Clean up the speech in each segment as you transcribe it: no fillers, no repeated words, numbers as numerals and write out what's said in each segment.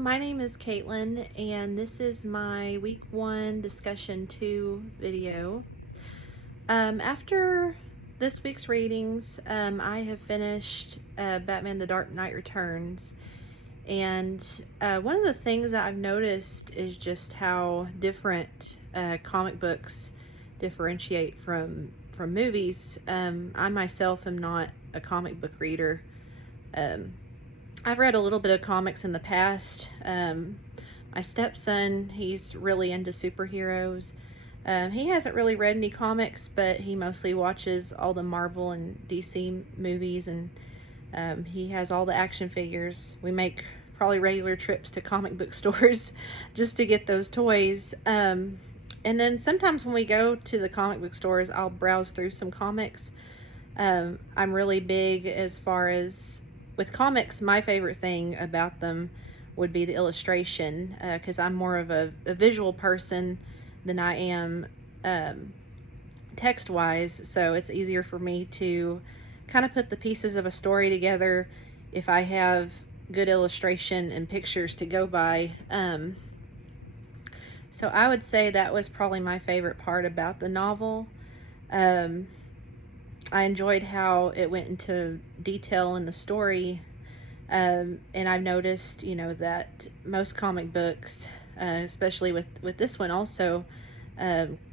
my name is Caitlin, and this is my week 1 discussion 2 video. After this week's readings, I have finished Batman The Dark Knight Returns, and one of the things that I've noticed is just how different comic books differentiate from movies. I myself am not a comic book reader. I've read a little bit of comics in the past. My stepson, he's really into superheroes. He hasn't really read any comics, but he mostly watches all the Marvel and DC movies, and he has all the action figures. We make probably regular trips to comic book stores just to get those toys. And then sometimes when we go to the comic book stores, I'll browse through some comics. I'm really big as far as with comics. My favorite thing about them would be the illustration, because I'm more of a visual person than I am text-wise, so it's easier for me to kind of put the pieces of a story together if I have good illustration and pictures to go by. So I would say that was probably my favorite part about the novel. I enjoyed how it went into detail in the story, and I've noticed, that most comic books, especially with this one also,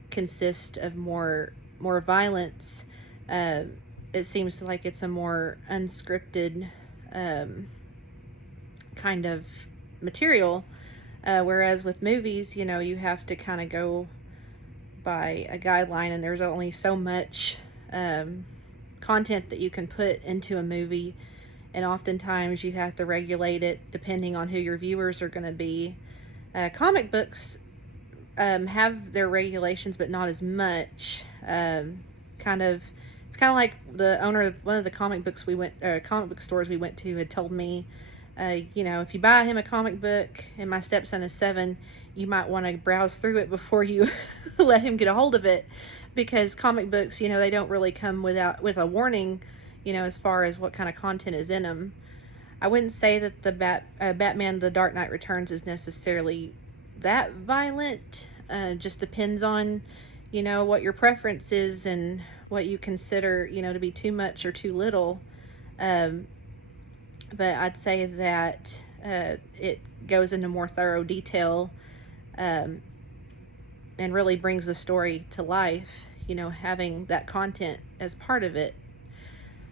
consist of more violence. It seems like it's a more unscripted kind of material, whereas with movies, you have to kind of go by a guideline, and there's only so much content that you can put into a movie, and oftentimes you have to regulate it depending on who your viewers are going to be. Comic books have their regulations, but not as much. It's kind of like the owner of one of the comic book stores we went to had told me, if you buy him a comic book, and my stepson is 7, you might want to browse through it before you let him get a hold of it, because comic books, they don't really come with a warning, as far as what kind of content is in them. I wouldn't say that the Batman The Dark Knight Returns is necessarily that violent. Just depends on, what your preference is and what you consider, to be too much or too little. But I'd say that it goes into more thorough detail, and really brings the story to life, having that content as part of it.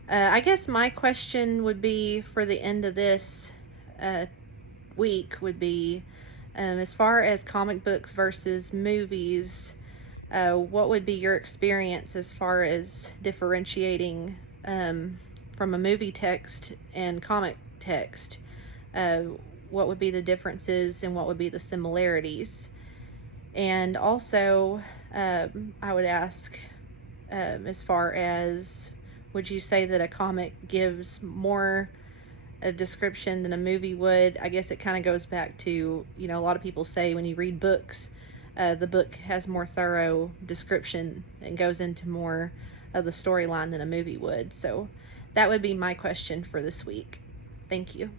I guess my question would be for the end of this week would be, as far as comic books versus movies, what would be your experience as far as differentiating from a movie text and comic text? What would be the differences and what would be the similarities? And also, I would ask, as far as, would you say that a comic gives more a description than a movie would? I guess it kind of goes back to, a lot of people say when you read books, the book has more thorough description and goes into more of the storyline than a movie would. So that would be my question for this week. Thank you.